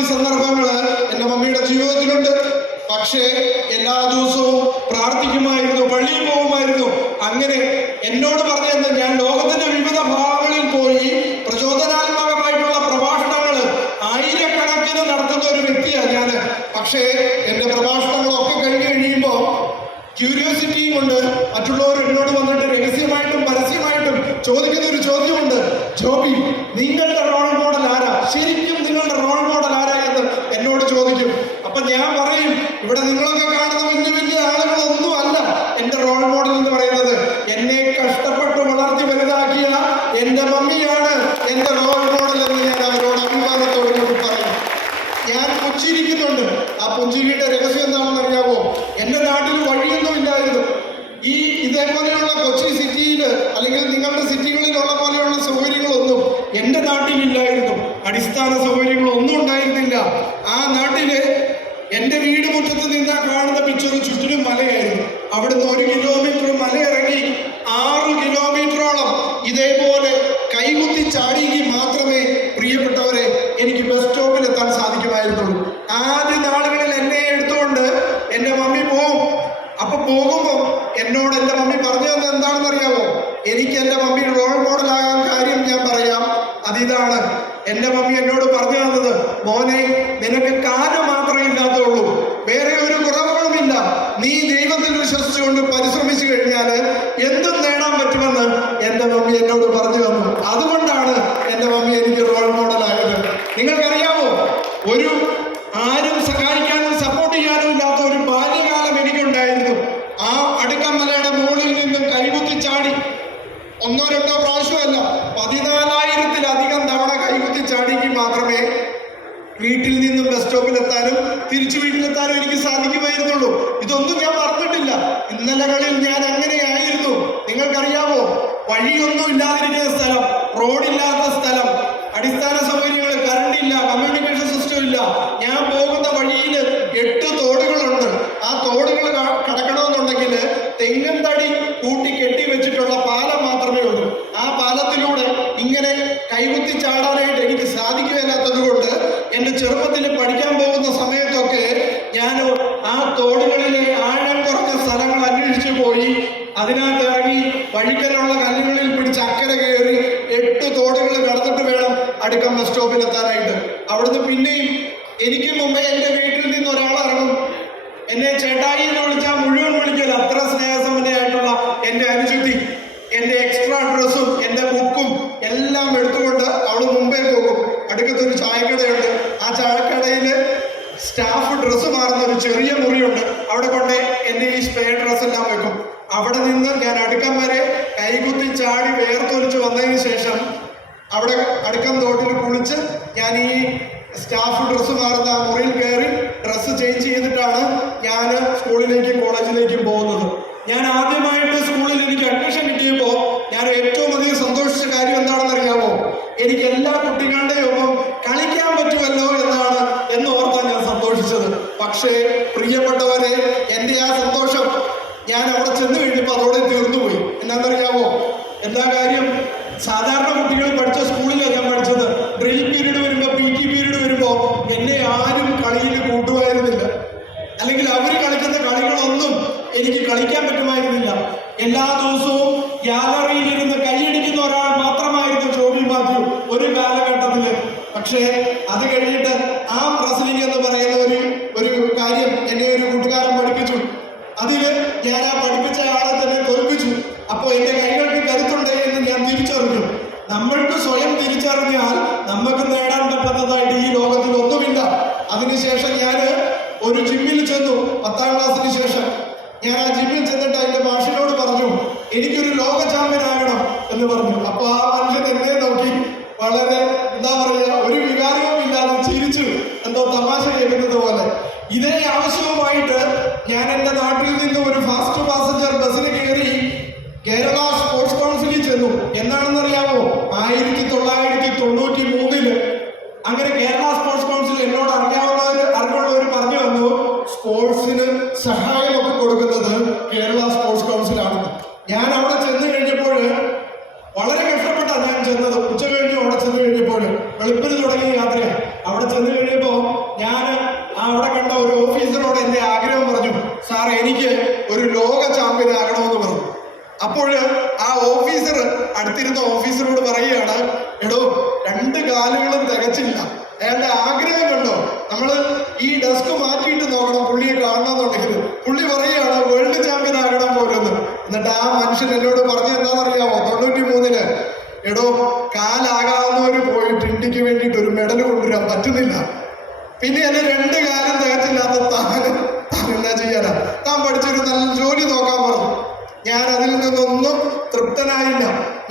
ഒട്ടനവധി സന്ദർഭങ്ങൾ എൻ്റെ മമ്മിയുടെ ജീവിതത്തിലുണ്ട്. പക്ഷേ എല്ലാ ദിവസവും പ്രാർത്ഥിക്കുമായിരുന്നു, പള്ളിയിൽ പോകുമായിരുന്നു. അങ്ങനെ എന്നോട് പറഞ്ഞത് ഞാൻ ലോകത്തിന്റെ വിവിധ ഭാഗങ്ങളിൽ പോയി പ്രചോദനാത്മകമായിട്ടുള്ള പ്രഭാഷണങ്ങൾ ആയിരക്കണക്കിന് നടത്തുന്ന ഒരു വ്യക്തിയാണ് ഞാൻ. പക്ഷേ എൻ്റെ പ്രഭാഷണങ്ങളൊക്കെ കഴിഞ്ഞ് കഴിയുമ്പോൾ ക്യൂരിയോസിറ്റിയും കൊണ്ട് മറ്റുള്ളവർ എന്നോട് വന്നിട്ട് രഹസ്യമായിട്ടും പരസ്യമായിട്ടും ചോദിക്കുന്ന ഒരു ചോദ്യമുണ്ട്, ജോബി നിങ്ങളുടെ റോൾ മോഡൽ ആരാ, ശരിക്കും നിങ്ങളുടെ റോൾ മോഡൽ ആരാ എന്ന് എന്നോട് ചോദിക്കും. അപ്പൊ ഞാൻ പറയും, ഇവിടെ നിങ്ങളൊക്കെ കാണുന്ന വലിയ വലിയ ആളുകളൊന്നും അല്ല എൻ്റെ റോൾ മോഡൽ എന്ന് പറയുന്നത്. എന്നെ കഷ്ടപ്പെട്ട് വളർത്തി വലുതാക്കിയ എൻ്റെ മമ്മിയാണ് എൻ്റെ റോൾ മോഡൽ എന്ന് ഞാൻ അവരോട് അഭിമാനത്തോടു കൂടി പറയും. ഞാൻ പുഞ്ചിരിക്കുന്നുണ്ട്. ആ പുഞ്ചിരിയുടെ രഹസ്യം എന്താണെന്ന് അറിയാമോ? എൻ്റെ നാട്ടിൽ വഴിയൊന്നും ഇല്ലായിരുന്നു. ഇതേപോലെയുള്ള കൊച്ചി സിറ്റിയിൽ അല്ലെങ്കിൽ നിങ്ങളുടെ സിറ്റികളിലുള്ള പോലെയുള്ള സൗകര്യങ്ങളൊന്നും എൻ്റെ നാട്ടിലില്ലായിരുന്നു. അടിസ്ഥാന സൗകര്യങ്ങളൊന്നും ഉണ്ടായിരുന്നില്ല. ആ നാട്ടില് എൻ്റെ വീട് മുറ്റത്ത് നിന്നാൽ കാണുന്ന പിക്ചർ ചുറ്റിനും മലയായിരുന്നു. അവിടുന്ന് 1 കിലോമീറ്റർ മല ഇറങ്ങി 6 കിലോമീറ്ററോളം ഇതേപോലെ കൈകുത്തി ചാടിയെങ്കിൽ മാത്രമേ പ്രിയപ്പെട്ടവരെ എനിക്ക് ബസ് സ്റ്റോപ്പിൽ എത്താൻ സാധിക്കുമായിരുന്നുള്ളൂ. ആദ്യ നാളുകളിൽ എന്നെ എടുത്തുകൊണ്ട് എൻ്റെ മമ്മി പോകും. അപ്പൊ പോകുമ്പോൾ എന്നോട് എൻ്റെ മമ്മി പറഞ്ഞു തന്നത് എന്താണെന്ന് അറിയാമോ? എനിക്ക് എൻ്റെ മമ്മി റോൾ മോഡലാകാൻ കാര്യം ഞാൻ പറയാം. അതിതാണ് എൻ്റെ മമ്മി എന്നോട് പറഞ്ഞു തന്നത്, മോനെ നിനക്ക് കാല് മാത്രമേ ഇല്ലാത്തുള്ളൂ, വേറെ ഒരു കുറവുകളുമില്ല. നീ ദൈവത്തിൽ വിശ്വസിച്ചുകൊണ്ട് പരിശ്രമിച്ചു കഴിഞ്ഞാൽ എന്തും നേടാൻ പറ്റുമെന്ന് എൻ്റെ മമ്മി എന്നോട് പറഞ്ഞു തന്നു. അതുകൊണ്ടാണ് എൻ്റെ മമ്മി എനിക്ക് റോൾ മോഡലായത്. നിങ്ങൾക്കറിയാമോ, ആരും സഹായിക്കാനും സപ്പോർട്ട് ചെയ്യാനും ഇല്ലാത്ത ഒരു ബാല്യകാലം എനിക്കുണ്ടായിരുന്നു. ആ അടുക്കമലയുടെ മുകളിൽ നിന്നും കൈകുത്തി ചാടി 1-2 പ്രാവശ്യമല്ല, 14,000-ത്തിലധികം തവണ കൈകുത്തി ചാടിക്ക് മാത്രമേ വീട്ടിൽ നിന്നും ബസ് സ്റ്റോപ്പിലെത്താനും തിരിച്ചു വീട്ടിലെത്താനും എനിക്ക് സാധിക്കുമായിരുന്നുള്ളൂ. ഇതൊന്നും ഞാൻ പറഞ്ഞിട്ടില്ല. ഇന്നലകളിൽ ഞാൻ അങ്ങനെയായിരുന്നു. നിങ്ങൾക്കറിയാമോ, വഴിയൊന്നും ഇല്ലാതിരിക്കുന്ന സ്ഥലം, റോഡില്ലാത്ത സ്ഥലം, അടിസ്ഥാന സൗകര്യങ്ങൾ, കറണ്ടില്ല, കമ്മ്യൂണിക്കേഷൻ സിസ്റ്റം ഇല്ല. ഞാൻ പോകുന്ന വഴിയിൽ 8 തോടുകളുണ്ട്. ആ തോടുകൾ കടക്കണമെന്നുണ്ടെങ്കിൽ തെങ്ങും തടി കൂട്ടി കെട്ടി വെച്ചിട്ടുള്ള പാലം മാത്രമേ ഉള്ളൂ. ആ പാലത്തിലൂടെ ഇങ്ങനെ കൈകുത്തി ചാടാനായിട്ട് എനിക്ക് സാധിക്കുകയില്ലാത്തത് കൊണ്ട് എൻ്റെ ചെറുപ്പത്തിൽ പഠിക്കാൻ പോകുന്ന സമയത്തൊക്കെ ഞാൻ ആ തോടുകളിലെ ആഴം കുറഞ്ഞ സ്ഥലങ്ങൾ അന്വേഷിച്ചു പോയി. അതിനകത്ത് ഇറങ്ങി വഴിക്കലുള്ള കല്ലുകളിൽ പിടിച്ച് അക്കരെ കയറി 8 തോടുകൾ കടന്നിട്ട് വേണം അടുക്കം ബസ് സ്റ്റോപ്പിലെത്താനായിട്ട്. അവിടുന്ന് പിന്നെയും എനിക്ക് മുമ്പേ എൻ്റെ വീട്ടിൽ നിന്ന് ഒരാൾ ഇറങ്ങും. എന്നെ ചേട്ടായി എന്ന് വിളിച്ചാൽ മുഴുവൻ വിളിക്കൽ, അത്ര സ്നേഹസമ്പന്നയായിട്ടുള്ള എൻ്റെ അനുജത്തി എൻ്റെ എക്സ്ട്രാ ഡ്രസ്സും എൻ്റെ ബുക്കും എല്ലാം എടുത്തുകൊണ്ട് അവൾ മുമ്പേ പോകും. അടുക്കത്തൊരു ചായക്കടയുണ്ട്. ആ ചായക്കടയിൽ സ്റ്റാഫ് ഡ്രസ്സ് മാറുന്ന ഒരു ചെറിയ മുറിയുണ്ട്. അവിടെ കൊണ്ട് എൻ്റെ ഈ സ്പെയർ ഡ്രസ്സ് എല്ലാം വെക്കും. അവിടെ നിന്ന് ഞാൻ അടുക്കം വരെ കൈകുത്തി ചാടി വേർത്തൊലിച്ച് വന്നതിന് ശേഷം അവിടെ അടുക്കം തോട്ടിൽ കുളിച്ച് ഞാൻ ഈ സ്റ്റാഫ് ഡ്രസ്സ് മാറുന്ന ആ മുറിയിൽ കയറി ഡ്രസ്സ് ചേഞ്ച് ചെയ്തിട്ടാണ് ഞാൻ സ്കൂളിലേക്കും കോളേജിലേക്കും പോകുന്നത്. ഞാൻ ആദ്യമായിട്ട് സ്കൂളിൽ എനിക്ക് അഡ്മിഷൻ കിട്ടിയപ്പോൾ ഞാൻ ഏറ്റവും അധികം സന്തോഷിച്ച കാര്യം എന്താണെന്ന് അറിയാമോ? എനിക്ക് എല്ലാ കുട്ടികളുടെയും ഒപ്പം കളിക്കാൻ പറ്റുമല്ലോ എന്ന് ഓർത്താണ് ഞാൻ സന്തോഷിച്ചത്. പക്ഷേ പ്രിയപ്പെട്ടവരെ, എൻ്റെ ആ സന്തോഷം ഞാൻ അവിടെ ചെന്ന് കഴിഞ്ഞപ്പോൾ അതോടെ തീർന്നുപോയി. എന്താണെന്നറിയാമോ? എന്താ കാര്യം? സാധാരണ കുട്ടികൾ പഠിച്ച സ്കൂളിലാണ് ഞാൻ പഠിച്ചത്. ഡ്രിൽ പീരീഡ് വരുമ്പോൾ, PT പീരീഡ് വരുമ്പോൾ എന്നെ ആരും കളിയിൽ കൂട്ടുമായിരുന്നില്ല. അല്ലെങ്കിൽ അവർ കളിക്കുന്ന കളികളൊന്നും എനിക്ക് കളിക്കാൻ പറ്റുമായിരുന്നില്ല. എല്ലാ ദിവസവും ഗ്യാലറിയിലിരുന്ന് കൈയടിക്കുന്ന ഒരാൾ മാത്രമായിരുന്നു ജോബി മാത്യു ഒരു കാലഘട്ടത്തിൽ. പക്ഷേ അത് കഴിഞ്ഞിട്ട് ആം റെസ്ലിംഗ് എന്ന് പറയുന്ന ഒരു കാര്യം എന്നെ ഒരു കൂട്ടുകാരൻ പഠിപ്പിച്ചു. അതിൽ ഞാൻ ആ പഠിപ്പിച്ച ആളെ തന്നെ തോൽപ്പിച്ചു. അപ്പോൾ എൻ്റെ കൈകൾക്ക് കരുത്തുണ്ട് എന്ന് ഞാൻ തിരിച്ചറിഞ്ഞു. നമ്മൾക്ക് സ്വയം തിരിച്ചറിഞ്ഞാൽ നമുക്ക് നേടാൻ പറ്റുന്നതായിട്ട് ഈ ലോകത്തിൽ ഒന്നുമില്ല. അതിനുശേഷം ഞാൻ ഒരു ജിമ്മിൽ ചെന്നു. 10ാം ക്ലാസ്സിന് ശേഷം ഞാൻ ആ ജിമ്മിൽ ചെന്നിട്ട് അതിൻ്റെ മാഷിനോട് പറഞ്ഞു, എനിക്കൊരു ലോക ചാമ്പ്യൻ ആകണം എന്ന് പറഞ്ഞു. അപ്പോൾ ആ മനുഷ്യൻ എന്നെ നോക്കി വളരെ എന്താ പറയുക, ഒരു വികാരവും ഇല്ലാതെ ചിരിച്ചു, എന്തോ തമാശ കേൾക്കുന്നത് പോലെ. ഇതേ ആവശ്യവുമായിട്ട് ഞാൻ എൻ്റെ നാട്ടിൽ നിന്ന് ഒരു ഫാസ്റ്റ് പാസഞ്ചർ ബസ്സിന് കയറി കേരള സ്പോർട്സ് കൗൺസിലിൽ ചെന്നു. എന്താണെന്നറിയാമോ? 1993 അങ്ങനെ കേരള സ്പോർട്സ് കൗൺസിൽ എന്നോട് അറിവുള്ളവർ പറഞ്ഞു വന്നു, സ്പോർട്സിന് സഹായമൊക്കെ കൊടുക്കുന്നത് കേരള സ്പോർട്സ് കൗൺസിലാണെന്ന്. ഞാൻ അവിടെ ചെന്ന് കഴിഞ്ഞപ്പോൾ വളരെ കഷ്ടപ്പെട്ടാണ് ഞാൻ ചെന്നത്. ഉച്ച കഴിഞ്ഞു അവിടെ ചെന്ന് കഴിഞ്ഞപ്പോൾ വെളുപ്പിന് തുടങ്ങിയ യാത്രയാണ്. അവിടെ ചെന്ന് കഴിയുമ്പോൾ ഞാൻ അവിടെ കണ്ട ഒരു ഓഫീസറോട് എൻ്റെ ആഗ്രഹം പറഞ്ഞു, സാർ എനിക്ക് ഒരു ലോക ചാമ്പ്യൻ ആകണമെന്ന് പറഞ്ഞു. അപ്പോൾ ആ ഓഫീസർ അടുത്തിരുന്ന ഓഫീസറോട് പറയുകയാണ്, എടോ 2 കാലുകളും തികച്ചില്ല, അയാളുടെ ആഗ്രഹം കണ്ടോ, നമ്മള് ഈ ഡെസ്ക് മാറ്റിയിട്ട് നോക്കണം പുള്ളിയെ കാണണമെന്നുണ്ടെങ്കിൽ. പുള്ളി പറയുകയാണ് വേൾഡ് ചാമ്പ്യൻ ആകണം പോലെന്ന്. എന്നിട്ട് ആ മനുഷ്യൻ എന്നോട് പറഞ്ഞ എന്താണെന്നറിയാമോ, 93-ന് എടോ കാലാകാവുന്നവര് പോയിട്ട് ഇന്ത്യക്ക് വേണ്ടിയിട്ട് ഒരു മെഡൽ കൊണ്ടുവരാൻ പറ്റുന്നില്ല, പിന്നെ എന്നെ 2 കാലം തികച്ചില്ലാത്ത താൻ എന്നാ ചെയ്യാനാ, താൻ പഠിച്ചൊരു നല്ല ജോലി നോക്കാൻ പറഞ്ഞു. ഞാൻ അതിൽ നിന്നൊന്നും തൃപ്തനായില്ല.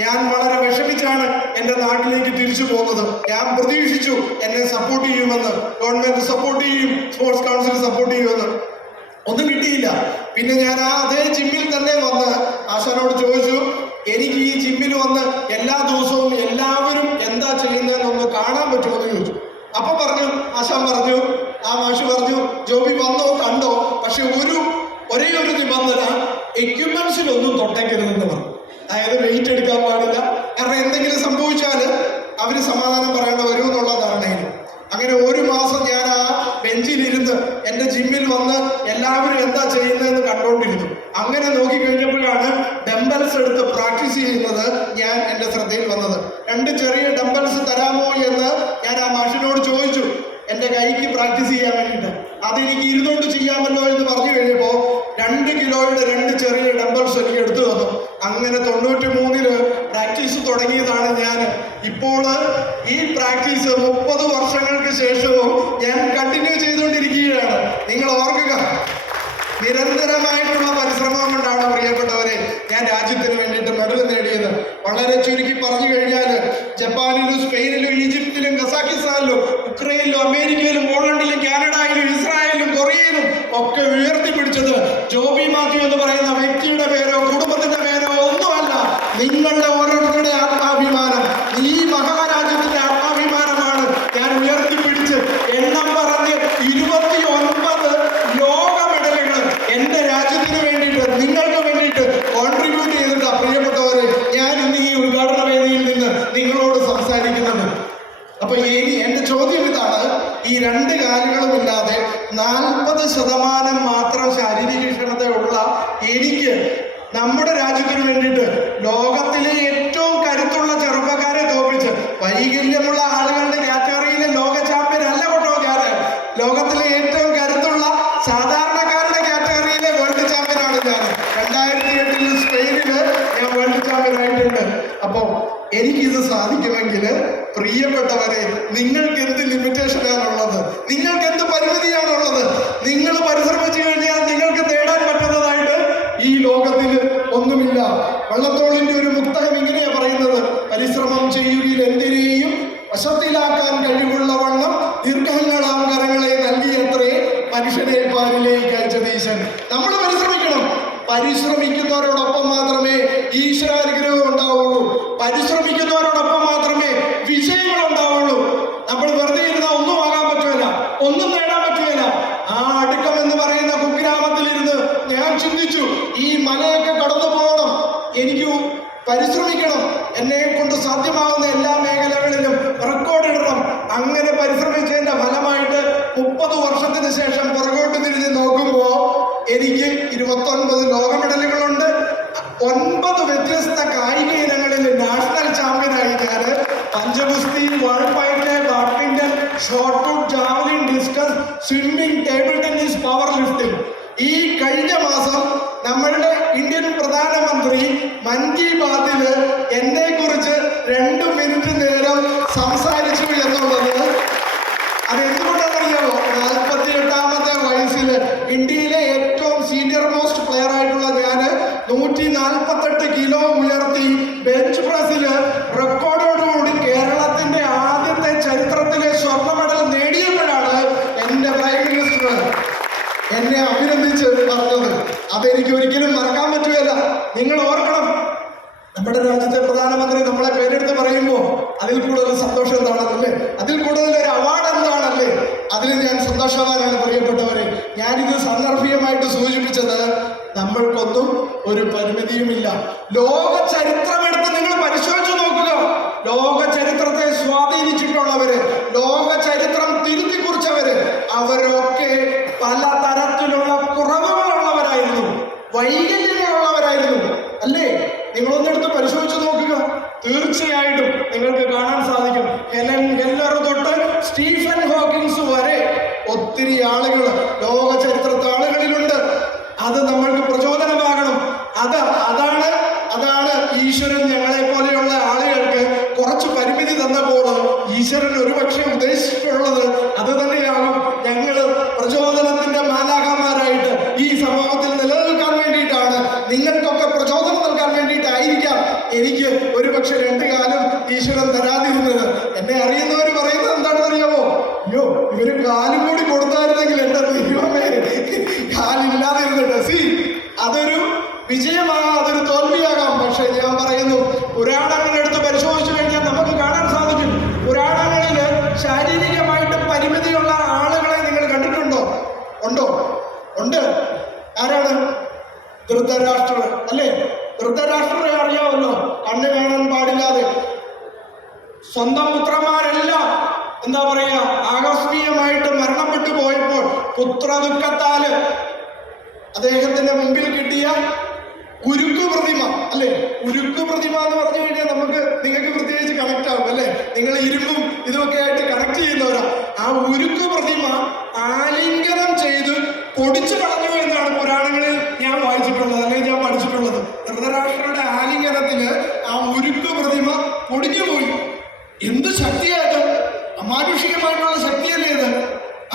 ഞാൻ വളരെ വിഷമിച്ചാണ് എൻ്റെ നാട്ടിലേക്ക് തിരിച്ചു പോകുന്നത്. ഞാൻ പ്രതീക്ഷിച്ചു എന്നെ സപ്പോർട്ട് ചെയ്യുമെന്ന്, ഗവൺമെന്റ് സപ്പോർട്ട് ചെയ്യും, സ്പോർട്സ് കൗൺസിൽ സപ്പോർട്ട് ചെയ്യുമെന്ന്. ഒന്നും കിട്ടിയില്ല. പിന്നെ ഞാൻ അതേ ജിമ്മിൽ തന്നെ വന്ന് ആശാനോട് ചോദിച്ചു, എനിക്ക് ഈ ജിമ്മിൽ വന്ന് എല്ലാ ദിവസവും എല്ലാവരും എന്താ ചെയ്യുന്നതെന്നൊന്ന് കാണാൻ പറ്റുമോ എന്ന് ചോദിച്ചു. അപ്പൊ ആശാൻ പറഞ്ഞു, ആ മാഷ് പറഞ്ഞു, ജോബി വന്നോ കണ്ടോ, പക്ഷെ ഒരേ ഒരു നിബന്ധന, എക്യുപ്മെന്റ്സിലൊന്നും തൊട്ടേക്കരുതെന്ന് പറഞ്ഞു. അതായത് വെയിറ്റ് എടുക്കാൻ പാടില്ല, കാരണം എന്തെങ്കിലും സംഭവിച്ചാൽ അവര് സമാധാനം പറയേണ്ട വരുമെന്നുള്ള ധാരണയിൽ. അങ്ങനെ 1 മാസം ഞാൻ ആ ബെഞ്ചിലിരുന്ന് എൻ്റെ ജിമ്മിൽ വന്ന് എല്ലാവരും എന്താ ചെയ്യുന്നതെന്ന് കണ്ടുകൊണ്ടിരുന്നു. അങ്ങനെ നോക്കിക്കഴിഞ്ഞപ്പോഴാണ് ഡംബൽസ് എടുത്ത് പ്രാക്ടീസ് ചെയ്യുന്നത് ഞാൻ എൻ്റെ ശ്രദ്ധയിൽ വന്നത്. 2 ചെറിയ ഡംബൽസ് തരാമോ എന്ന് ഞാൻ ആ മാഷിനോട് ചോദിച്ചു, എൻ്റെ കൈക്ക് പ്രാക്ടീസ് ചെയ്യാൻ വേണ്ടിയിട്ട്. അതെനിക്ക് ഇരുന്നുകൊണ്ട് ചെയ്യാമല്ലോ എന്ന് പറഞ്ഞു കഴിഞ്ഞപ്പോൾ 2 കിലോയുടെ 2 ചെറിയ ഡംബൽസ് എനിക്ക് എടുത്തു തന്നു. അങ്ങനെ 93-ന് പ്രാക്ടീസ് തുടങ്ങിയതാണ് ഞാൻ. ഇപ്പോൾ ഈ പ്രാക്ടീസ് 30 വർഷങ്ങൾക്ക് ശേഷവും ഞാൻ കണ്ടിന്യൂ ചെയ്തുകൊണ്ടിരിക്കുകയാണ്. നിങ്ങൾ ഓർക്കുക, നിരന്തരമായിട്ടുള്ള പരിശ്രമം കൊണ്ടാണ് പ്രിയപ്പെട്ടവരെ ഞാൻ രാജ്യത്തിന് വേണ്ടിയിട്ട് മെഡൽ നേടിയത്. വളരെ ചുരുക്കി പറഞ്ഞു കഴിഞ്ഞാൽ ജപ്പാനിലും സ്പെയിനിലും ഈജിപ്തിലും കസാക്കിസ്ഥാനിലും ഉക്രൈനിലും അമേരിക്കയിലും പോളണ്ടിലും കാനഡയിലും ഇസ്രായേലിലും കൊറിയയിലും ഒക്കെ ഉയർത്തിപ്പിടിച്ചത് ജോബി മാത്യു എന്ന് പറയുന്ന വ്യക്തിയുടെ പേരോ കുടുംബത്തിന്റെ പേരോ ഒന്നുമല്ല, നിങ്ങളുടെ ഓരോരുത്തരുടെ ആത്മാഭിമാനം, ഈ മഹാരാജ്യത്തിന്റെ ആത്മാഭിമാനമാണ് ഞാൻ ഉയർത്തിപ്പിടിച്ച് എണ്ണം പറഞ്ഞ് 29 ലോക മെഡലുകൾ എൻ്റെ രാജ്യത്തിന് വേണ്ടിയിട്ട്, നിങ്ങൾക്ക് വേണ്ടിയിട്ട് കോൺട്രിബ്യൂട്ട് ചെയ്തിട്ട് പ്രിയപ്പെട്ടവരെ ഞാൻ ഇന്ന് ഈ ഉദ്ഘാടന വേദിയിൽ നിന്ന് നിങ്ങളോട് സംസാരിക്കുന്നത്. അപ്പൊ എന്റെ ചോദ്യം ഇതാണ്, ഈ 2 കാലുകളുമില്ലാതെ 40% മാത്രം ശാരീരിക ക്ഷമതയുള്ള എനിക്ക് നമ്മുടെ രാജ്യത്തിന് വേണ്ടിയിട്ട് ലോകത്തിലെ ഏറ്റവും കരുത്തുള്ള ചെറുപ്പക്കാരെ തോൽപ്പിച്ച്, വൈകല്യമുള്ള ആളുകളുടെ കാറ്റഗറിയിലെ ലോക ചാമ്പ്യൻ അല്ല കേട്ടോ ഞാൻ, ലോകത്തിലെ ഏറ്റവും കരുത്തുള്ള സാധാരണക്കാരുടെ കാറ്റഗറിയിലെ വേൾഡ് ചാമ്പ്യനാണ് ഞാൻ. 2008 സ്പെയിനില് ഞാൻ വേൾഡ് ചാമ്പ്യൻ ആയിട്ടുണ്ട്. അപ്പോൾ എനിക്കിത് സാധിക്കുമെങ്കിൽ പ്രിയപ്പെട്ടവരെ, നിങ്ങൾക്ക് എന്ത് ലിമിറ്റേഷനാണുള്ളത്, നിങ്ങൾക്ക് എന്ത് പരിമിതിയാണുള്ളത്? നിങ്ങൾ പരിശ്രമിച്ചു കഴിഞ്ഞാൽ നിങ്ങൾക്ക് നേടാൻ പറ്റുന്നതായിട്ട് ഈ ലോകത്തിൽ ഒന്നുമില്ല. വള്ളത്തോളിന്റെ ഒരു മുക്തകം ഇങ്ങനെയാ പറയുന്നത്, പരിശ്രമം ചെയ്യുകയിൽ എന്തിനേയും വശത്തിലാക്കാൻ കഴിവുള്ള വണ്ണം ദീർഘങ്ങളാം കരങ്ങളെ നൽകിയത്രേ മനുഷ്യനെ പാലിലേക്ക് അയച്ചതീശൻ. നമ്മൾ പരിശ്രമിക്കണം. പരിശ്രമിക്കുന്നവരോടൊപ്പം മാത്രമേ ഈശ്വരാനുഗ്രഹം ഉണ്ടാവുള്ളൂ. പരിശ്രമിക്കുന്നവരോടൊപ്പം മാത്രമേ വിജയങ്ങൾ ഉണ്ടാവുള്ളൂ. നമ്മൾ വെറുതെ ഇരുന്നാൽ ഒന്നും ആകാൻ പറ്റുകയില്ല, ഒന്നും നേടാൻ പറ്റുകയില്ല. ആ അടുക്കം എന്ന് പറയുന്ന കുഗ്രാമത്തിലിരുന്ന് ഞാൻ ചിന്തിച്ചു, ഈ മലയൊക്കെ കടന്നു പോകണം, എനിക്ക് പരിശ്രമിക്കണം, എന്നെ കൊണ്ട് സാധ്യമാകുന്ന എല്ലാ മേഖലകളിലും റെക്കോർഡ് ഇടണം. അങ്ങനെ പരിശ്രമിച്ചതിന്റെ ഫലമായിട്ട് 30 വർഷത്തിന് ശേഷം പുറകോട്ട് തിരിഞ്ഞ് നോക്കുമ്പോൾ എനിക്ക് 29 ലോക മെഡലുകളുണ്ട്. 9 വ്യത്യസ്ത കായിക ഇനങ്ങളിൽ നാഷണൽ ചാമ്പ്യനായി ഞാൻ. പഞ്ചഗുസ്തി, world fight, badminton, shot put, javelin, discus, swimming, table tennis, power lifting. ഈ കഴിഞ്ഞ മാസം നമ്മളുടെ ഇന്ത്യൻ പ്രധാനമന്ത്രി മൻ കി ബാത്തിൽ എന്നെ കുറിച്ച് 2 മിനിറ്റ് നേരം സംസാരിച്ചു എന്നുള്ളത് അതെന്തുകൊണ്ടാണെന്നറിയാമോ? 48ാമത്തെ വയസ്സിൽ ഇന്ത്യയിലെ ഏറ്റവും സീനിയർ മോസ്റ്റ് പ്ലെയർ ആയിട്ടുള്ള ഞാൻ 148 കിലോ ഉയർത്തി ബെഞ്ച് പ്രസില് റെക്കോർഡോടുകൂടി കേരളത്തിന്റെ ആദ്യത്തെ ചരിത്രത്തിലെ സ്വർണ്ണ മെഡൽ നേടിയപ്പോഴാണ് എന്റെ പ്രൈം മിനിസ്റ്റർ എന്നെ അഭിനന്ദിച്ച് പറഞ്ഞത്. അതെനിക്ക് ഒരിക്കലും മറക്കാൻ പറ്റുകയില്ല. നിങ്ങൾ ഓർക്കണം, നമ്മുടെ രാജ്യത്തെ പ്രധാനമന്ത്രി നമ്മളെ പേരെടുത്ത് പറയുമ്പോൾ അതിൽ കൂടുതൽ സന്തോഷം എന്താണല്ലേ, അതിൽ കൂടുതൽ ഒരു അവാർഡ് എന്താണല്ലേ, അതിൽ ഞാൻ സന്തോഷവാനാണ് പ്രിയപ്പെട്ടവരെ. ഞാനിത് സന്ദർഭീയമായിട്ട് സൂചിപ്പിച്ചത് നമ്മൾക്കൊന്നും ഒരു പരിമിതിയുമില്ല. ലോക ചരിത്രമെടുത്ത് നിങ്ങൾ പരിശോധിച്ചു നോക്കുക. ലോക ചരിത്രത്തെ സ്വാധീനിച്ചിട്ടുള്ളവര്, ലോക ചരിത്രം തിരുത്തി കുറിച്ചവര്, അവരൊക്കെ പലതരത്തിലുള്ള കുറവുകളുള്ളവരായിരുന്നു, വൈകല്യങ്ങളുള്ളവരായിരുന്നു. അല്ലേ? നിങ്ങളൊന്നെടുത്ത് പരിശോധിച്ച് നോക്കുക. തീർച്ചയായിട്ടും നിങ്ങൾക്ക് കാണാൻ സാധിക്കും. ഹെലൻ കെല്ലർ തൊട്ട് സ്റ്റീഫൻ ഹോക്കിൻസ് വരെ ഒത്തിരി ആളുകൾ ലോക ചരിത്രത്തെ ആളുകളിലുണ്ട്. അത് നമ്മൾക്ക് പ്രചോദനമാകണം. അതാണ് ഈശ്വരൻ ഞങ്ങളെ പോലെയുള്ള ആളുകൾക്ക് കുറച്ച് പരിമിതി തന്നപ്പോൾ ഈശ്വരൻ ഒരുപക്ഷെ ഉദ്ദേശിച്ചിട്ടുള്ളത് അത് തന്നെയാകും. ഞങ്ങൾ പ്രചോദനത്തിന്റെ മാലാഖമാരായിട്ട് ഈ സമൂഹത്തിൽ നിലനിൽക്കാൻ വേണ്ടിയിട്ടാണ്, നിങ്ങൾക്കൊക്കെ പ്രചോദനം നൽകാൻ വേണ്ടിയിട്ടായിരിക്കാം എനിക്ക് ഒരുപക്ഷെ 2 കാലം ഈശ്വരൻ തരാതിരുന്നത്. എന്നെ അറിയുന്നവർ പറയുന്നത് എന്താണെന്ന് അറിയാമോ? അയ്യോ, ഇവര് കാലും കൂടി കൊടുത്തായിരുന്നെങ്കിൽ എന്റെ ദൈവമേ, കാലില്ലാതിരുന്നിട്ട്. അതൊരു വിജയമാകാം, അതൊരു തോൽവിയാകാം. പക്ഷെ ഞാൻ പറയുന്നു, പുരാണങ്ങളെടുത്ത് പരിശോധിച്ചു കഴിഞ്ഞാൽ നമുക്ക് കാണാൻ സാധിക്കും, പുരാണങ്ങളിൽ ശാരീരികമായിട്ട് പരിമിതിയുള്ള ആളുകളെ നിങ്ങൾ കണ്ടിട്ടുണ്ടോ? ഉണ്ട്. ആരാണ്? ധൃതരാഷ്ട്രർ. അല്ലേ? ധൃതരാഷ്ട്രരെ അറിയാമല്ലോ. കണ്ണ് കാണാൻ പാടില്ലാതെ സ്വന്തം പുത്രന്മാരെല്ലാം എന്താ പറയാ ആകസ്മികമായിട്ട് മരണപ്പെട്ടു പോയപ്പോൾ പുത്രദുഃഖത്താല് അദ്ദേഹത്തിന്റെ മുമ്പിൽ കിട്ടിയ ഉരുക്കു പ്രതിമ, അല്ലെ? ഉരുക്കു പ്രതിമ എന്ന് പറഞ്ഞു കഴിഞ്ഞാൽ നിങ്ങൾക്ക് പ്രത്യേകിച്ച് കണക്ട് ആവും, അല്ലെ? നിങ്ങൾ ഇരുമ്പും ഇതുമൊക്കെ ആയിട്ട് കണക്ട് ചെയ്യുന്നവരാ. ആ ഉരുക്കു പ്രതിമ ആലിംഗനം ചെയ്ത് പൊടിച്ചു കളഞ്ഞു എന്നാണ് പുരാണങ്ങളിൽ ഞാൻ വായിച്ചിട്ടുള്ളത്, അല്ലെങ്കിൽ ഞാൻ പഠിച്ചിട്ടുള്ളത്. ധൃതരാഷ്ട്രരുടെ ആലിംഗനത്തിന് ആ ഉരുക്കു പ്രതിമ പൊടിഞ്ഞു പോയി. എന്ത് ശക്തിയായിട്ടും അമാനുഷികമായിട്ടുള്ള ശക്തിയല്ലേ ഇത്?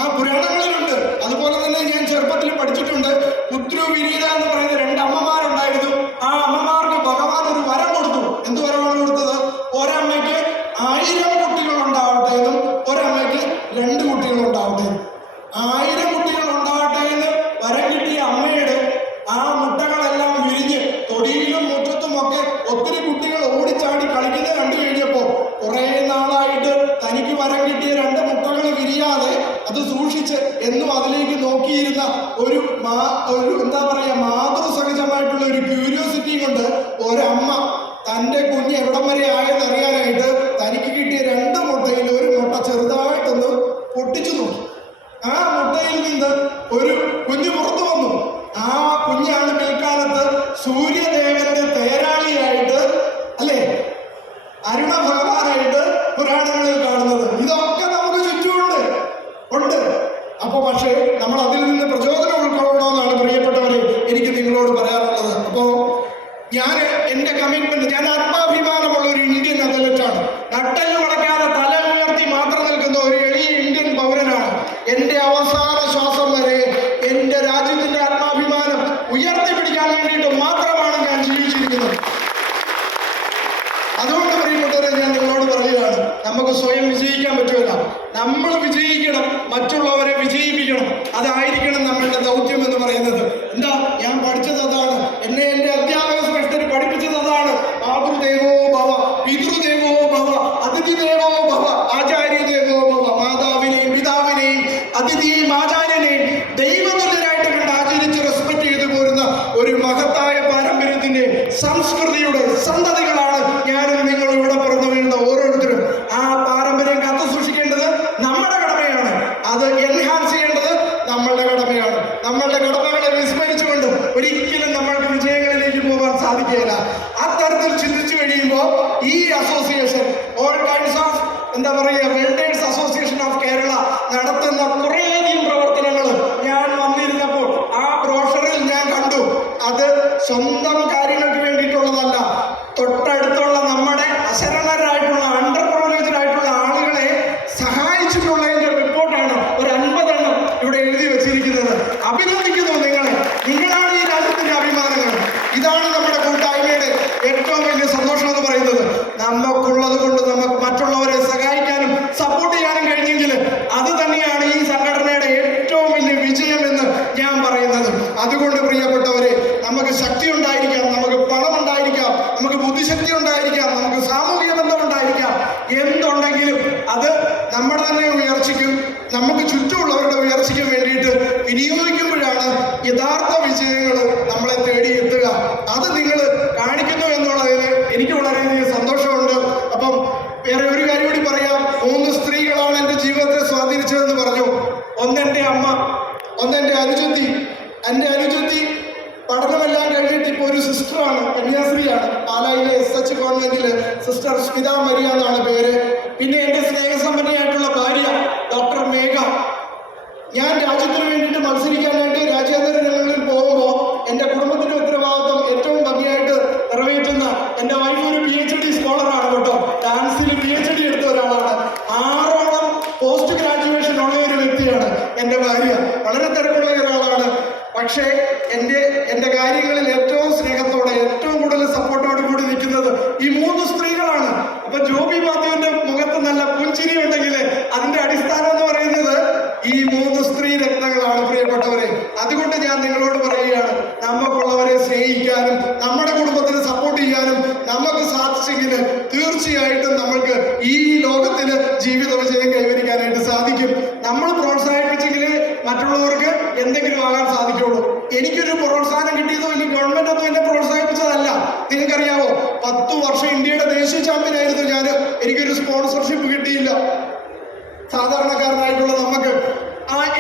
ആ പുരാണങ്ങളിലുണ്ട്. അതുപോലെ തന്നെ ഞാൻ ചെറുപ്പത്തിൽ പഠിച്ചിട്ടുണ്ട്. പുത്രുവിനീത എന്ന് പറയുന്ന 2 അമ്മമാരുണ്ടായിരുന്നു. ആ അമ്മമാർക്ക് ഭഗവാൻ ഒരു വരം കൊടുത്തു. എന്ത് വരമാണ് കൊടുത്തത്? ഒരമ്മയ്ക്ക് 1000 കുട്ടികൾ ഉണ്ടാവട്ടെ എന്നും ഒരമ്മയ്ക്ക് 2 കുട്ടികൾ ഉണ്ടാവട്ടെ. 1000 കുട്ടികൾ ഉണ്ടാവട്ടെ എന്ന് വരം കിട്ടിയ അമ്മയുടെ ആ മുട്ടകളെല്ലാം വിരിഞ്ഞ് തൊടിയിലും മുറ്റത്തുമൊക്കെ ഒത്തിരി കുട്ടികൾ ഓടിച്ചാടി കളിക്കുന്നത് കണ്ടു കഴിഞ്ഞപ്പോ കുറെ നാളായിട്ട് തനിക്ക് വരം കിട്ടിയ 2 മുട്ടകൾ വിരിയാതെ അത് സൂക്ഷിച്ച് എന്നും അതിലേക്ക് നോക്കിയിരുന്ന ഒരു എന്താ പറയാ മാതൃസഹജമായിട്ടുള്ള ഒരു ക്യൂരിയോസിറ്റി കൊണ്ട് ഒരമ്മ തൻ്റെ കുഞ്ഞ് എവിടം വരെ ആയെന്ന് അറിയാനായിട്ട് തനിക്ക് കിട്ടിയ 2 മുട്ടയിൽ ഒരു മുട്ട ചെറുതായിട്ടൊന്ന് പൊട്ടിച്ചു നോക്കി. ആ മുട്ടയിൽ നിന്ന് ഒരു കുഞ്ഞ് പുറത്തു വന്നു. ആ കുഞ്ഞാണ് പിൽക്കാലത്ത് സൂര്യദേവന്റെ തേരാളിയായിട്ട്, അല്ലേ, അരുണ ഭഗവാനായിട്ട് പുരാണങ്ങളിൽ കാണുന്നത്. ഇതൊക്കെ നമുക്ക് ചുറ്റുമുണ്ട്. അപ്പൊ പക്ഷേ നമ്മൾ അതിൽ നിന്ന് പ്രചോദനം ഉൾക്കൊള്ളണമെന്നാണ് പ്രിയപ്പെട്ടവരെ എനിക്ക് നിങ്ങളോട് പറയാനുള്ളത്. അപ്പോ ഞാൻ എന്റെ കമ്മിറ്റ്മെന്റ്, ഞാൻ ആത്മാഭിമാനമുള്ള ഒരു ഇന്ത്യൻ അത്ലറ്റാണ്. നട്ടല് വളയ്ക്കാതെ തല ഉയർത്തി മാത്രം നിൽക്കുന്ന ഒരു എളിയ ഇന്ത്യൻ പൗരനാണ്. എന്റെ അവസാന ശ്വാസം വരെ എന്റെ രാജ്യത്തിന്റെ ആത്മാഭിമാനം ഉയർത്തിപ്പിടിക്കാൻ വേണ്ടിയിട്ട് മാത്രമാണ് ഞാൻ ജീവിച്ചിരിക്കുന്നത്. അതുകൊണ്ട് പ്രിയപ്പെട്ടവരെ ഞാൻ നിങ്ങളോട് പറയുകയാണ്, നമുക്ക് സ്വയം വിജയിക്കാൻ പറ്റുമല്ല, നമ്മൾ വിജയിക്കണം, മറ്റുള്ളവരെ വിജയിപ്പിക്കണം. അതായിരിക്കണം നമ്മളുടെ ദൗത്യം എന്ന് പറയുന്നത്. എന്താ, ഞാൻ പഠിച്ചത് അതാണ്, എന്നെ എൻ്റെ അധ്യാപക ശ്രേഷ്ഠർ പഠിപ്പിച്ചത് അതാണ്. മാതൃദേവോ ഭവ, പിതൃദേവോ ഭവ, അതിഥിദേവോ ഭവ, ആചാര്യദേവോ ഭവ. മാതാവിനെയും പിതാവിനെയും അതിഥിയെയും ആചാര്യനെയും ദൈവതുല്യരായിട്ട് കണ്ട് ആചരിച്ച് റെസ്പെക്ട് ചെയ്തു പോരുന്ന ഒരു മഹത്തായ പാരമ്പര്യത്തിന്റെ സംസ്കൃതിയുടെ സന്തതികളാണ് ഞാനും നിങ്ങളും ഇവിടെ പിറന്നു വീഴുന്ന ഓരോരുത്തരും. ആ പാരമ്പര്യം കാത്തു സൂക്ഷിക്കേണ്ടത് നമ്മുടെ കടമയാണ്. അത് എൻഹാൻസ് ചെയ്യേണ്ടത് നമ്മളുടെ കടമയാണ്. നമ്മളുടെ കടമകളെ വിസ്മരിച്ചുകൊണ്ട് ഒരിക്കലും നമ്മൾക്ക് വിജയങ്ങളിലേക്ക് പോകാൻ സാധിക്കുകയില്ല. അത്തരത്തിൽ ചിന്തിച്ചു കഴിയുമ്പോൾ ഈ അസോസിയേഷൻ, ഓൾ കൈൻഡ്സ് ഓഫ് എന്താ പറയുക, വെൽഡേഴ്സ് അസോസിയേഷൻ ഓഫ് കേരള നടത്തുന്ന കുറേയധികം പ്രവർത്തനങ്ങൾ ഞാൻ വന്നിരുന്നപ്പോൾ ആ ബ്രോഷറിൽ ഞാൻ കണ്ടു. അത് സ്വന്തം കാര്യങ്ങൾക്ക് വേണ്ടിയിട്ടുള്ളതല്ല, തൊട്ടടുത്തുള്ള നമ്മുടെ അശരണരായിട്ടുള്ള അണ്ടർ പ്രിവിലേജ്ഡ് ആയിട്ടുള്ള ആളുകളെ സഹായിച്ചിട്ടുള്ളതിന്റെ റിപ്പോർട്ടാണ് ഒരു 50 എണ്ണം ഇവിടെ എഴുതി വെച്ചിരിക്കുന്നത്. അഭിനന്ദിക്കുന്നു നിങ്ങളാണ് ഈ രാജ്യത്തിന്റെ അഭിമാനങ്ങൾ. ഇതാണ് നമ്മുടെ കൂട്ടായ്മയുടെ ഏറ്റവും വലിയ സന്തോഷം എന്ന് പറയുന്നത്. നമുക്കുള്ളത് കൊണ്ട് നമുക്ക് മറ്റുള്ളവരെ സഹായിക്കാനും സപ്പോർട്ട് ചെയ്യാനും കഴിഞ്ഞെങ്കിൽ അത് തന്നെയാണ് ഈ സംഘടനയുടെ ഏറ്റവും വലിയ വിജയം എന്ന് ഞാൻ പറയുന്നത്. അതുകൊണ്ട് പ്രിയപ്പെട്ടവരെ, നമുക്ക് ശക്തി ഉണ്ടായിരിക്കാം, നമുക്ക് പണം ഉണ്ടായിരിക്കാം, നമുക്ക് ബുദ്ധിശക്തി ഉണ്ടായിരിക്കാം, നമുക്ക് സാമൂഹിക ബന്ധം ഉണ്ടായിരിക്കാം. എന്തുണ്ടെങ്കിലും അത് നമ്മുടെ തന്നെ ഉയർച്ചയ്ക്കും നമുക്ക് ചുറ്റുമുള്ളവരുടെ ഉയർച്ചയ്ക്കും വേണ്ടിയിട്ട് വിനിയോഗിക്കുമ്പോഴാണ് യഥാർത്ഥ വിജയങ്ങൾ നമ്മളെ തേടി എത്തുക. അത് നിങ്ങൾ കാണിക്കുന്നു എന്നുള്ളതിൽ എനിക്ക് വളരെയധികം സന്തോഷമുണ്ട്. അപ്പം ഒന്നെൻ്റെ അമ്മ, ഒന്നെൻ്റെ അനുജത്തി. എൻ്റെ അനുജത്തി പഠനമെല്ലാം കഴിഞ്ഞിട്ട് ഇപ്പോൾ ഒരു സിസ്റ്ററാണ്, കന്യാസ്ത്രീയാണ്. പാലായിലെ SH കോൺവെന്റില് സിസ്റ്റർ സ്മിത മരിയ എന്നാണ് പേര്. പിന്നെ എൻ്റെ സ്നേഹസമ്പന്നയായിട്ടുള്ള ഭാര്യ ഡോക്ടർ മേഘ. ഞാൻ രാജ്യത്തിന് വേണ്ടിയിട്ട് മത്സരിക്കാനായിട്ട് രാജ്യാന്തര രംഗങ്ങളിൽ പോകുമ്പോൾ എൻ്റെ കുടുംബത്തിൻ്റെ ഉത്തരവാദിത്വം ഏറ്റവും ഭംഗിയായിട്ട് നിറവേറ്റുന്ന എൻ്റെ വൈഫ് ഒരു PhD സ്കോളറാണ് കേട്ടോ. ഡാൻസിൽ PhD എടുത്ത ഒരാളാണ്. 6ഓളം പോസ്റ്റ് ഗ്രാജുവേഷൻ ഉള്ള ഒരു വ്യക്തിയാണ് എൻ്റെ ഭാര്യ. വളരെ തിരക്കുള്ള ഒരാളാണ്. പക്ഷേ എൻ്റെ കാര്യങ്ങളിൽ ഏറ്റവും സ്നേഹത്തോടെ ഏറ്റവും കൂടുതൽ സപ്പോർട്ടോട് കൂടി നിൽക്കുന്നത് ഈ 3 സ്ത്രീകളാണ്. അപ്പൊ ജോബി മാത്യുവിന്റെ മുഖത്ത് നല്ല പുഞ്ചിരി ഉണ്ടെങ്കിൽ അതിന്റെ അടിസ്ഥാനം എന്ന് പറയുന്നത് ഈ 3 സ്ത്രീ രത്നങ്ങളാണ് പ്രിയപ്പെട്ടവരെ. അതുകൊണ്ട് ഞാൻ നിങ്ങളോട് പറയുകയാണ്, നമുക്കുള്ളവരെ സ്നേഹിക്കാനും നമ്മുടെ കുടുംബത്തിന് സപ്പോർട്ട് ചെയ്യാനും നമുക്ക് സാധിച്ചെങ്കിൽ തീർച്ചയായിട്ടും നമ്മൾക്ക് ഈ ലോകത്തിന് ജീവിത വിജയം കൈവരിക്കാനായിട്ട് സാധിക്കും. നമ്മൾ പ്രോത്സാഹിപ്പിച്ചെങ്കിൽ മറ്റുള്ളവർക്ക് എന്തെങ്കിലും ആകാൻ സാധിക്കുള്ളൂ. എനിക്കൊരു പ്രോത്സാഹനം കിട്ടിയതോ ഇനി ഗവൺമെന്റ് ഒന്നും എന്നെ പ്രോത്സാഹിപ്പിച്ചതല്ല. നിങ്ങൾക്കറിയാവോ, 10 വർഷം ഇന്ത്യയുടെ ദേശീയ ചാമ്പ്യൻ ആയിരുന്നു ഞാൻ. എനിക്കൊരു സ്പോൺസർഷിപ്പ് കിട്ടിയില്ല. സാധാരണക്കാരനായിട്ടുള്ള നമുക്ക്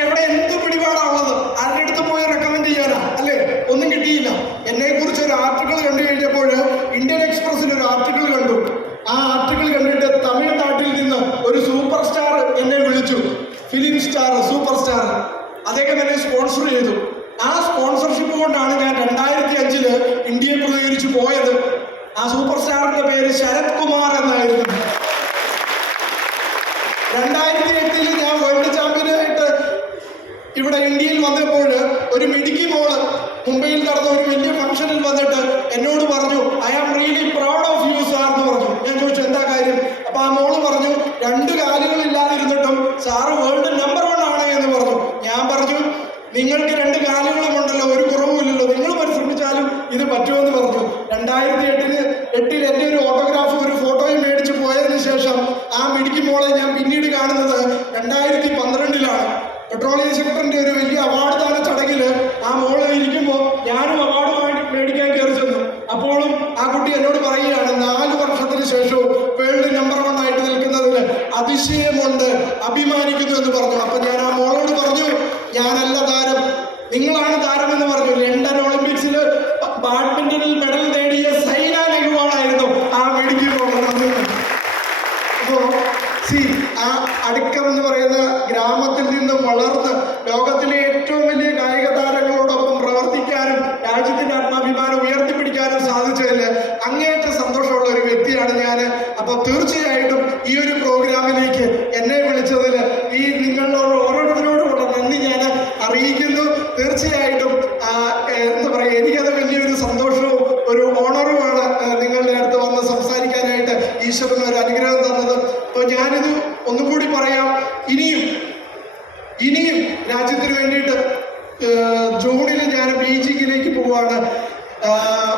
എവിടെ എന്ത് പിടിപാടാണുള്ളത്? ആരുടെ അടുത്ത് പോയി റെക്കമെൻഡ് ചെയ്യാനാ അല്ലേ? ഒന്നും കിട്ടിയില്ല. എന്നെ കുറിച്ച് ഒരു ആർട്ടിക്കിൾ കണ്ടു കഴിഞ്ഞപ്പോൾ ഇന്ത്യൻ എക്സ്പ്രസിൽ ഒരു ആർട്ടിക്കിൾ കണ്ടു. ആ ആർട്ടിക്കിൾ കണ്ടിട്ട് തമിഴ്നാട്ടിൽ നിന്ന് ഒരു സൂപ്പർ സ്റ്റാർ എന്നെ വിളിച്ചു. Film star, super star. അദ്ദേഹം എന്നെ സ്പോൺസർ ചെയ്തു. ആ സ്പോൺസർഷിപ്പ് കൊണ്ടാണ് ഞാൻ 2005 ഇന്ത്യയെ പ്രതികരിച്ച് പോയത്. ആ സൂപ്പർ സ്റ്റാറിന്റെ പേര് ശരത് കുമാർ എന്നായിരുന്നു. 2008 ഞാൻ വേൾഡ് ചാമ്പ്യനായിട്ട് ഇവിടെ ഇന്ത്യയിൽ വന്നപ്പോൾ ഒരു മിടുക്കി മോള് മുംബൈയിൽ നടന്ന ഒരു വലിയ ഫംഗ്ഷനിൽ വന്നിട്ട് എന്നോട് പറഞ്ഞു, I am really proud of you sir എന്ന് പറഞ്ഞു. ഞാൻ ചോദിച്ചു എന്താ കാര്യം? അപ്പൊ ആ മോള് പറഞ്ഞു, 2 കാലുകളില്ലാതിരുന്നിട്ടും സാറ് വേൾഡ് നമ്പർ 1 ആണ് എന്ന് പറഞ്ഞു. ഞാൻ പറഞ്ഞു, നിങ്ങൾക്ക് 2 കാലുകളുമുണ്ടല്ലോ, ഒരു കുറവുമില്ലല്ലോ, നിങ്ങൾ പരിശ്രമിച്ചാലും ഇത് പറ്റുമെന്ന് പറഞ്ഞു. 2008 എൻ്റെ ഒരു ഓട്ടോഗ്രാഫ് ഒരു ഫോട്ടോയും മേടിച്ച് പോയതിനു ശേഷം ആ മിടുക്കി മോളെ ഞാൻ പിന്നീട് കാണുന്നത് 2012 പെട്രോളിയം സെക്ടറിന്റെ ഒരു വലിയ അവാർഡ് ദാന ചടങ്ങിൽ ആ മോള് ഇരിക്കുമ്പോൾ ഞാനും അവാർഡ് മേടിക്കാൻ കയറി ചെന്നു. അപ്പോഴും ആ കുട്ടി എന്നോട് പറയുകയാണ്, 4 വർഷത്തിന് ശേഷവും വേൾഡ് നമ്പർ 1 ആയിട്ട് നിൽക്കുന്നതിൽ അതിശയമുണ്ട്, അഭിമാനിക്കുന്നു എന്ന് പറഞ്ഞു. അപ്പൊ ഞാൻ ആ മോളോട് പറഞ്ഞു, ഞാനല്ല താരം, നിങ്ങളാണ് താരം എന്ന് പറഞ്ഞു. ലണ്ടൻ ഒളിമ്പിക്സിൽ ബാഡ്മിന്റണിൽ മെഡൽ നേടിയ സൈന നെഹ്വാളായിരുന്നു ആ മെഡിക്കൽ പോകുന്നത്. അപ്പോ ആ അടുക്കം എന്ന് പറയുന്ന ഗ്രാമത്തിൽ നിന്നും വളർന്ന് ലോകത്തിലെ ഏറ്റവും വലിയ കായിക താരങ്ങളോടൊപ്പം പ്രവർത്തിക്കാനും രാജ്യത്തിന്റെ ആത്മാഭിമാനം ഉയർത്തിപ്പിടിക്കാനും സാധിച്ചതിൽ അങ്ങേയറ്റം സന്തോഷമുള്ള ഒരു വ്യക്തിയാണ് ഞാൻ. അപ്പോൾ തീർച്ചയായിട്ടും ഈ ഒരു പ്രോഗ്രാമിലേക്ക് എന്നെ വിളിച്ചതിൽ ഈ നിങ്ങളോട് ഓരോരുത്തരോടുമുള്ള നന്ദി ഞാൻ അറിയിക്കുന്നു. തീർച്ചയായിട്ടും എന്താ പറയുക, എനിക്കത് വലിയൊരു സന്തോഷവും ഒരു ഓണറുമാണ് നിങ്ങളുടെ അടുത്ത് വന്ന് സംസാരിക്കാനായിട്ട് ഈശ്വരൻ ഒരു അനുഗ്രഹം തന്നത്. അപ്പോൾ ഞാനിത് ഒന്നും കൂടി പറയാം, ഇനിയും രാജ്യത്തിന് വേണ്ടിയിട്ട് ജൂണിൽ ഞാൻ ബീജിങ്ങിലേക്ക് പോവുകയാണ്.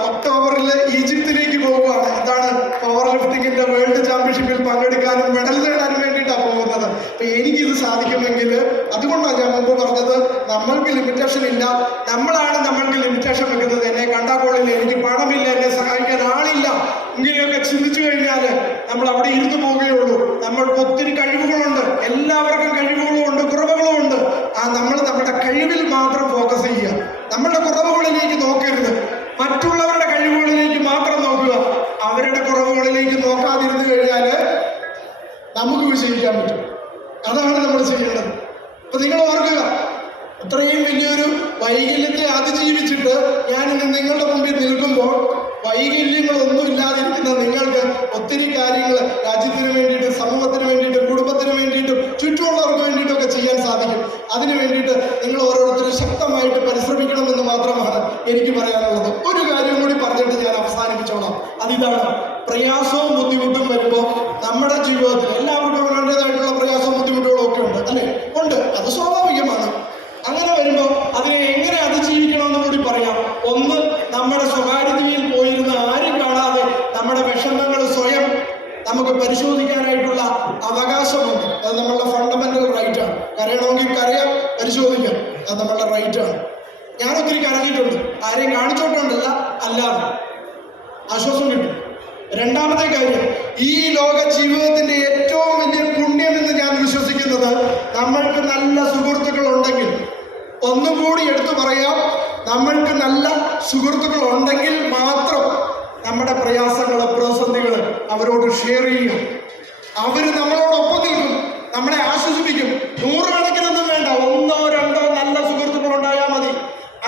ഒക്ടോബറിൽ ഈജിപ്തിലേക്ക് പോവുകയാണ്. എന്താണ്, പവർ ലിഫ്റ്റിങ്ങിന്റെ വേൾഡ് ചാമ്പ്യൻഷിപ്പിൽ പങ്കെടുക്കാനും മെഡൽ നേടാനും വേണ്ടിയിട്ടാണ് പോകുന്നത്. അപ്പൊ എനിക്കിത് സാധിക്കുമെങ്കിൽ, അതുകൊണ്ടാണ് ഞാൻ മുമ്പ് പറഞ്ഞത്, നമ്മൾക്ക് ലിമിറ്റേഷൻ ഇല്ല, നമ്മളാണ് നമ്മൾക്ക് ലിമിറ്റേഷൻ വെക്കുന്നത്. എന്നെ കണ്ടാക്കോളില്ല, എനിക്ക് പണമില്ല, എന്നെ സഹായിക്കാൻ ആളില്ല, ഇങ്ങനെയൊക്കെ ചിന്തിച്ചു കഴിഞ്ഞാൽ നമ്മൾ അവിടെ ഇരുന്ന് പോവുകയുള്ളൂ. നമ്മൾക്ക് ഒത്തിരി കഴിവുകളുണ്ട്, എല്ലാവർക്കും കഴിവുകളുമുണ്ട്, കുറവുകളുമുണ്ട്. നമ്മൾ നമ്മുടെ കഴിവിൽ മാത്രം ഫോക്കസ് ചെയ്യുക. നമ്മളുടെ കുറവുകളിലേക്ക് നോക്കരുത്, മറ്റുള്ളവരുടെ കഴിവുകളിലേക്ക് മാത്രം നോക്കുക. അവരുടെ കുറവുകളിലേക്ക് നോക്കാതിരുന്നു കഴിഞ്ഞാൽ നമുക്ക് വിജയിക്കാൻ പറ്റും. അതാണ് നമ്മൾ ചെയ്യേണ്ടത്. അപ്പൊ നിങ്ങൾ ഓർക്കുക, ഇത്രയും വലിയൊരു വൈകല്യത്തെ അതിജീവിച്ചിട്ട് ഞാനിന്ന് നിങ്ങളുടെ മുമ്പിൽ നിൽക്കുമ്പോൾ വൈകല്യങ്ങളൊന്നും ഇല്ലാതിരിക്കുന്ന നിങ്ങൾക്ക് ഒത്തിരി കാര്യങ്ങൾ രാജ്യത്തിന് വേണ്ടിയിട്ട്, സമൂഹത്തിന് വേണ്ടിയിട്ട്, കുടുംബത്തിന് വേണ്ടിയിട്ടും ചുറ്റുമുള്ളവർക്ക് വേണ്ടിയിട്ടൊക്കെ ചെയ്യാൻ സാധിക്കും. അതിനു വേണ്ടിയിട്ട് നിങ്ങൾ ഓരോരുത്തരും ശക്തമായിട്ട് പരിശ്രമിക്കണമെന്ന് മാത്രമാണ് എനിക്ക് പറയാനുള്ളത്. ഒരു കാര്യം കൂടി പറഞ്ഞിട്ട് ഞാൻ അവസാനിപ്പിച്ചോളാം. അതിതാണ്, പ്രയാസവും ബുദ്ധിമുട്ടും വരുമ്പോൾ നമ്മുടെ ജീവിതത്തിൽ എല്ലാവർക്കും അവരുടേതായിട്ടുള്ള പ്രയാസവും ബുദ്ധിമുട്ടുകളും ഒക്കെ ഉണ്ട്, അല്ലേ? ഉണ്ട്, അത് സ്വാഭാവികമാണ്. അങ്ങനെ വരുമ്പോൾ അതിനെ എങ്ങനെ അതിജീവിക്കണമെന്ന് കൂടി പറയാം. ഒന്ന്, നമ്മുടെ സ്വകാര്യതയിൽ പോയിരുന്ന ആരും കാണാതെ നമ്മുടെ വിഷമങ്ങൾ സ്വയം നമുക്ക് പരിശോധിക്കാനായിട്ടുള്ള അവകാശമുണ്ട്. അത് നമ്മളുടെ ഫണ്ടമെന്റൽ റൈറ്റ് ആണ്. കരയണമെങ്കിൽ കരയാം, പരിശോധിക്കാം, അത് നമ്മളുടെ റൈറ്റ് ആണ്. ഞാനൊത്തിരി കരഞ്ഞിട്ടുണ്ട്, ആരെയും കാണിച്ചോട്ടുണ്ടല്ല, അല്ലാതെ ആശ്വാസം കിട്ടും. രണ്ടാമത്തെ കാര്യം, ഈ ലോക ജീവിതത്തിന്റെ ഏറ്റവും വലിയ പുണ്യം എന്ന് ഞാൻ വിശ്വസിക്കുന്നത് നമ്മൾക്ക് നല്ല സുഹൃത്തുക്കൾ ഉണ്ടെങ്കിൽ, ഒന്നുകൂടി എടുത്തു പറയാം, നമ്മൾക്ക് നല്ല സുഹൃത്തുക്കൾ ഉണ്ടെങ്കിൽ മാത്രം നമ്മുടെ പ്രയാസങ്ങള് പ്രതിസന്ധികള് അവരോട് ഷെയർ ചെയ്യും. അവര് നമ്മളോടൊപ്പം നിൽക്കും, നമ്മളെ ആശ്വസിപ്പിക്കും. നൂറുകണക്കിനൊന്നും വേണ്ട, ഒന്നോ രണ്ടോ നല്ല സുഹൃത്തുക്കൾ ഉണ്ടായാൽ മതി.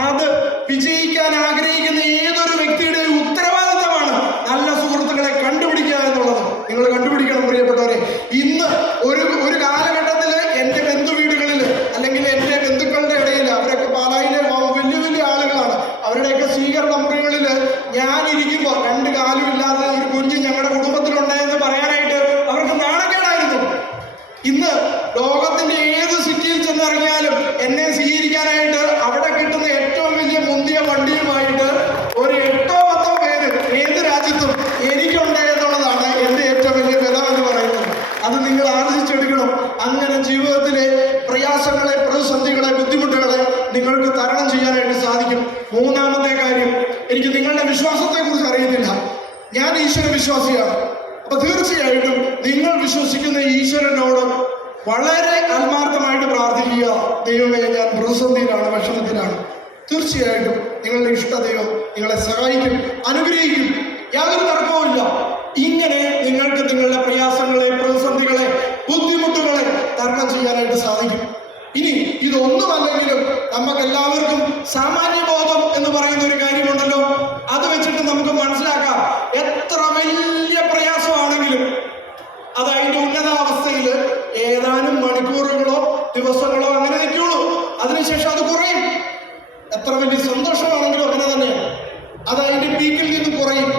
അത് വിജയിക്കാൻ ആഗ്രഹിക്കുന്ന ഏതൊരു വ്യക്തിയുടെയും ഉത്തരവാദിത്തമാണ് നല്ല സുഹൃത്തുക്കളെ കണ്ടുപിടിക്കുക എന്നുള്ളത്. നിങ്ങൾ കണ്ടുപിടിക്കണം പ്രിയപ്പെട്ടവരെ. ഇന്ന് ഒരു കാലഘട്ടത്തിൽ എൻ്റെ ബന്ധു വീടുകളിൽ അല്ലെങ്കിൽ എൻ്റെ ബന്ധുക്കളുടെ ഇടയിൽ, അവരൊക്കെ പാലായിലെ വലിയ വലിയ ആളുകളാണ്, അവരുടെയൊക്കെ സ്വീകരണ മുറികളിൽ ഞാനിരിക്കുമ്പോൾ രണ്ട് കാലും ഇല്ലാതെ ഒരു കുഞ്ഞ് ഞങ്ങളുടെ കുടുംബത്തിലുണ്ടായെന്ന് പറയാനായിട്ട് അവർക്ക് നാണക്കേടായിരുന്നു. ഇന്ന് ലോകത്തിന്റെ ഏത് സിറ്റിയിൽ ചെന്നിറങ്ങിയാലും എന്നെ സ്വീകരിക്കാനായിട്ട് അവിടെ കിട്ടുന്ന ഏറ്റവും വലിയ മുന്തിയ വണ്ടിയുമായിട്ട് ഒരു 8-10 പേര് ഏത് രാജ്യത്തും എനിക്കുണ്ട് എന്നുള്ളതാണ് എൻ്റെ ഏറ്റവും വലിയ ബലം എന്ന് പറയുന്നത്. അത് നിങ്ങൾ ആർജിച്ചെടുക്കണം. അങ്ങനെ ജീവിതത്തിലെ പ്രയാസങ്ങളെ, പ്രതിസന്ധികളെ, ബുദ്ധിമുട്ടുകളെ നിങ്ങൾക്ക് തരണം ചെയ്യാനായിട്ട് സാധിക്കും. മൂന്നാമത്തെ കാര്യം, എനിക്ക് നിങ്ങളുടെ വിശ്വാസത്തെ കുറിച്ച് അറിയത്തില്ല. ഞാൻ ഈശ്വര വിശ്വാസിയാണ്. അപ്പൊ തീർച്ചയായിട്ടും നിങ്ങൾ വിശ്വസിക്കുന്ന ഈശ്വരനോട് വളരെ ആത്മാർത്ഥമായിട്ട് പ്രാർത്ഥിക്കുക. ദൈവമേ, ഞാൻ പ്രതിസന്ധിയിലാണ്, വിഷമത്തിലാണ്. തീർച്ചയായിട്ടും നിങ്ങളുടെ ഇഷ്ട ദൈവം നിങ്ങളെ സഹായിക്കും, അനുഗ്രഹിക്കും. യാതൊരു തർക്കവുമില്ല. ഇങ്ങനെ നിങ്ങൾക്ക് നിങ്ങളുടെ പ്രയാസങ്ങളെ, പ്രതിസന്ധികളെ, ബുദ്ധിമുട്ടുകളെ തരണം ചെയ്യാനായിട്ട് സാധിക്കും. ഇനി ഇതൊന്നുമല്ലെങ്കിലും നമുക്ക് എല്ലാവർക്കും സാമാന്യബോധം എന്ന് പറയുന്ന ഒരു കാര്യമുണ്ടല്ലോ. അത് വെച്ചിട്ട് നമുക്ക് മനസ്സിലാക്കാം, എത്ര വലിയ പ്രയാസമാണെങ്കിലും അത് അതിന്റെ ഉന്നതാവസ്ഥയിൽ ഏതാനും മണിക്കൂറുകളോ ദിവസങ്ങളോ അങ്ങനെ നിൽക്കുള്ളൂ. അതിനുശേഷം അത് കുറയും. എത്ര വലിയ സന്തോഷമാണെങ്കിലും അങ്ങനെ തന്നെയാണ്, അത് അതിന്റെ പീക്കിൽ നിന്ന് കുറയും.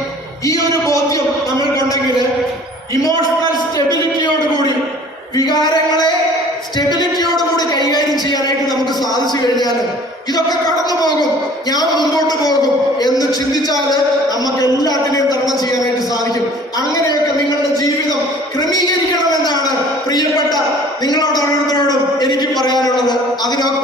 ഈ ഒരു ബോധ്യം നമ്മൾക്കുണ്ടെങ്കിൽ ഇമോഷണൽ സ്റ്റെബിലിറ്റിയോടുകൂടി, വികാരങ്ങളെ സ്റ്റെബിലിറ്റിയോടുകൂടി കൈകാര്യം ചെയ്യാനായിട്ട് നമുക്ക് സാധിച്ചു കഴിഞ്ഞാൽ ഇതൊക്കെ കടന്നു പോകും, ഞാൻ മുമ്പോട്ട് പോകും എന്ന് ചിന്തിച്ചാൽ നമുക്ക് എല്ലാത്തിനെയും തരണം ചെയ്യാനായിട്ട് സാധിക്കും. അങ്ങനെയൊക്കെ നിങ്ങളുടെ ജീവിതം ക്രമീകരിക്കണമെന്നാണ് പ്രിയപ്പെട്ട നിങ്ങളോട് ഓരോരുത്തരോടും എനിക്ക് പറയാനുള്ളത്. അതിനൊക്കെ